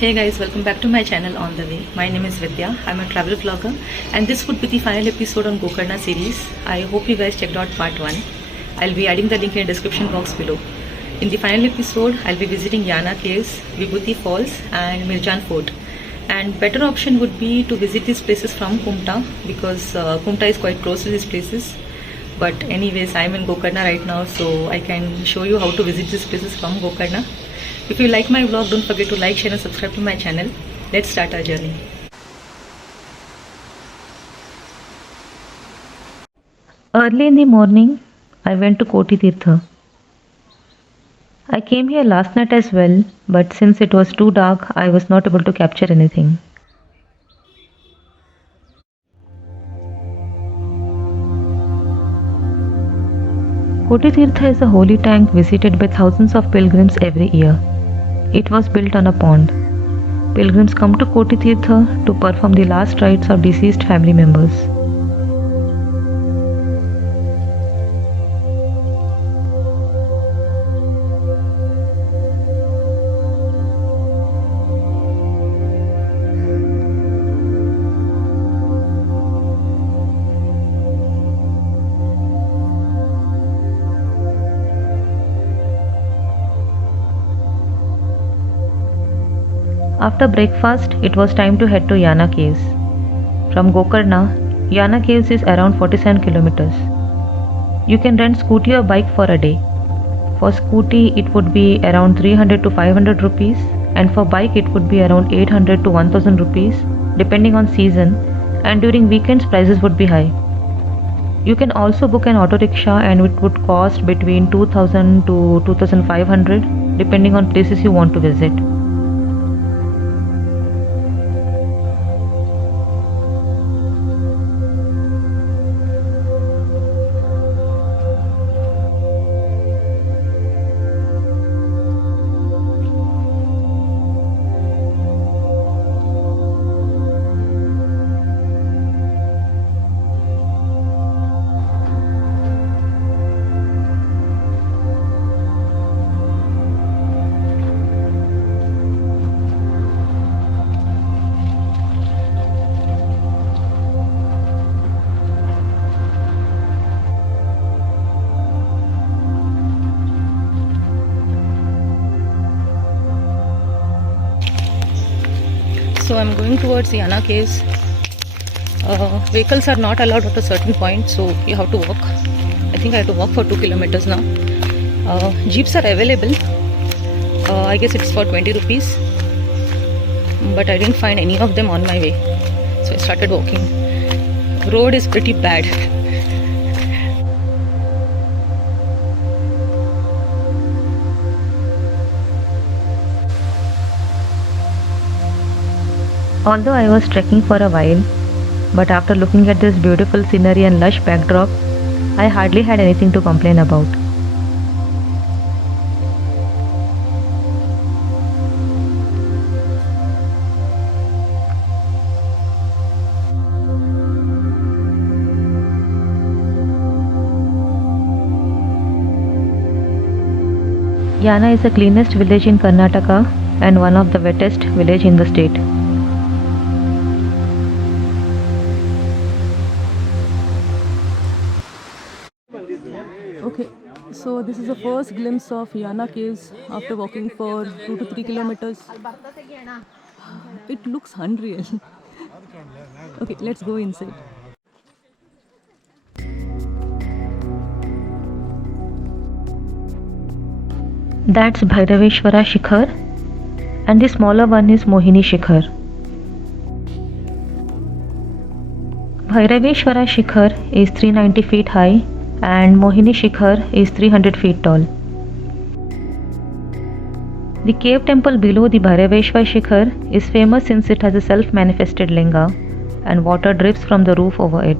Hey guys, welcome back to my channel On The Way. My name is Vidya. I'm a travel vlogger and this would be the final episode on Gokarna series. I hope you guys checked out part 1. I'll be adding the link in the description box below. In the final episode, I'll be visiting Yana Caves, Vibhuti Falls and Mirjan Fort. And better option would be to visit these places from Kumta because Kumta is quite close to these places. But anyways, I'm in Gokarna right now, so I can show you how to visit these places from Gokarna. If you like my vlog, don't forget to like, share and subscribe to my channel. Let's start our journey. Early in the morning, I went to Koti Tirtha. I came here last night as well, but since it was too dark, I was not able to capture anything. Koti Tirtha is a holy tank visited by thousands of pilgrims every year. It was built on a pond. Pilgrims come to Koti Tirtha to perform the last rites of deceased family members. After breakfast, it was time to head to Yana Caves. From Gokarna, Yana Caves is around 47 kilometers. You can rent scooty or bike for a day. For scooty, it would be around 300 to 500 rupees, and for bike, it would be around 800 to 1000 rupees, depending on season, and during weekends, prices would be high. You can also book an auto rickshaw, and it would cost between 2000 to 2500, depending on places you want to visit. So I'm going towards Yana Caves. Vehicles are not allowed at a certain point, so you have to walk. I think I have to walk for 2 kilometers now. Jeeps are available. I guess it's for 20 rupees. But I didn't find any of them on my way. So I started walking. Road is pretty bad. Although I was trekking for a while, but after looking at this beautiful scenery and lush backdrop, I hardly had anything to complain about. Yana is the cleanest village in Karnataka and one of the wettest village in the state. Okay, so this is the first glimpse of Yana Caves after walking for 2 to 3 kilometers. It looks unreal. Okay, let's go inside. That's Bhairaveshwara Shikhar and the smaller one is Mohini Shikhar. Bhairaveshwara Shikhar is 390 feet high and Mohini Shikhar is 300 feet tall. The cave temple below the Bhairaveshwara Shikhar is famous since it has a self-manifested linga and water drips from the roof over it.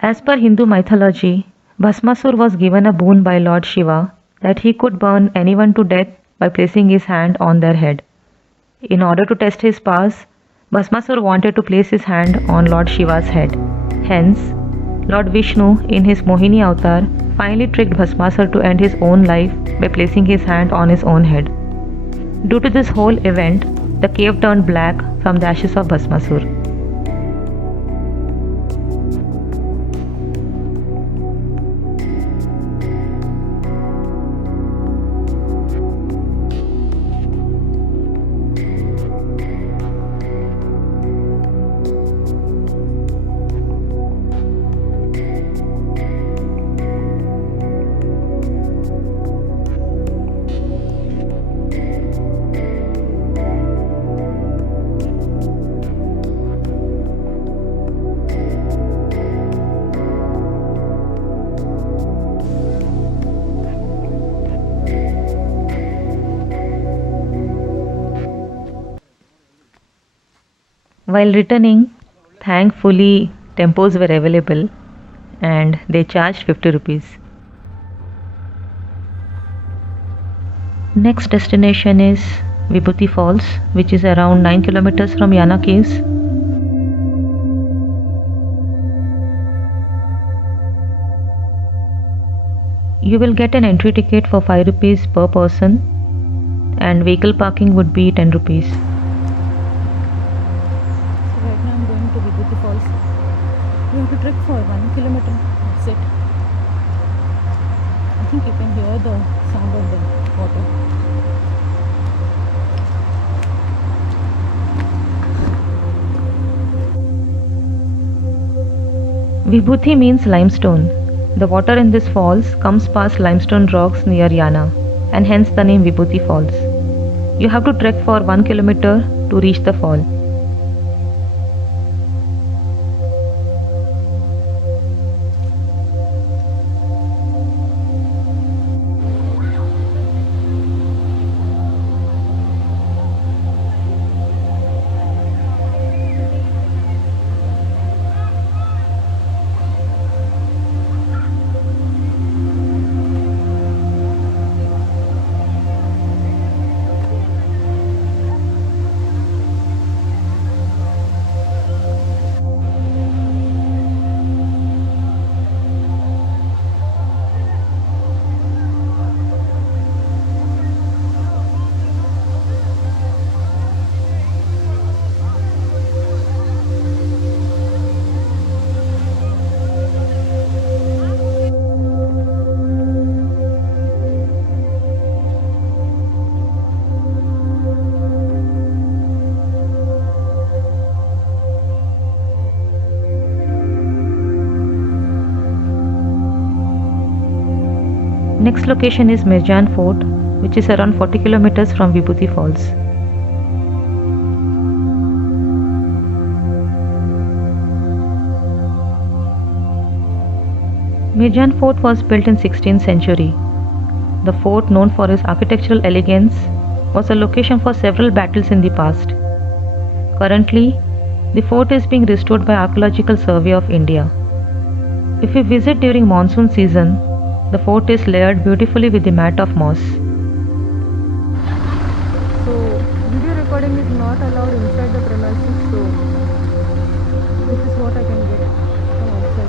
As per Hindu mythology, Bhasmasur was given a boon by Lord Shiva that he could burn anyone to death by placing his hand on their head. In order to test his powers, Bhasmasur wanted to place his hand on Lord Shiva's head. Hence, Lord Vishnu, in his Mohini avatar, finally tricked Bhasmasur to end his own life by placing his hand on his own head. Due to this whole event, the cave turned black from the ashes of Bhasmasur. While returning, thankfully tempos were available and they charged 50 rupees. Next destination is Vibhuti Falls, which is around 9 kilometers from Yana Caves. You will get an entry ticket for 5 rupees per person and vehicle parking would be 10 rupees. So right now I'm going to Vibhuti Falls. We have to trek for 1 kilometer. That's it. I think you can hear the sound of the water. Vibhuti means limestone. The water in this falls comes past limestone rocks near Yana and hence the name Vibhuti Falls. You have to trek for 1 kilometer to reach the fall. Next location is Mirjan Fort, which is around 40 kilometers from Vibhuti Falls. Mirjan Fort was built in 16th century. The fort, known for its architectural elegance, was a location for several battles in the past. Currently, the fort is being restored by Archaeological Survey of India. If we visit during monsoon season, the fort is layered beautifully with the mat of moss. So video recording is not allowed inside the premises, so this is what I can get from outside.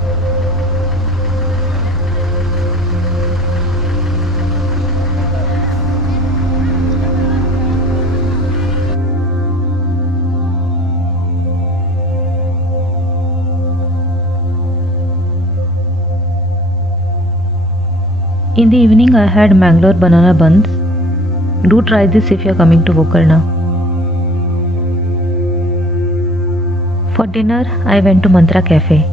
In the evening I had Mangalore banana buns. Do try this if you are coming to Gokarna. For dinner I went to Mantra Cafe.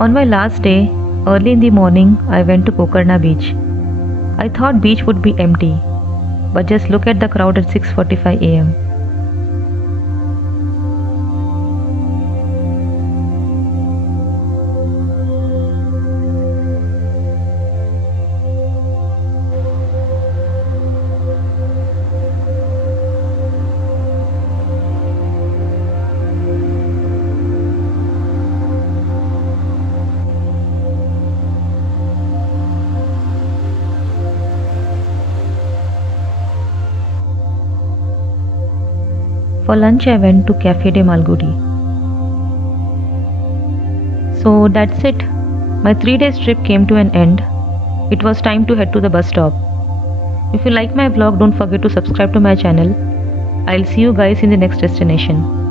On my last day, early in the morning I went to Gokarna beach. I thought beach would be empty, but just look at the crowd at 6:45 am. For lunch, I went to Cafe de Malgudi. So that's it. My 3 days trip came to an end. It was time to head to the bus stop. If you like my vlog, don't forget to subscribe to my channel. I'll see you guys in the next destination.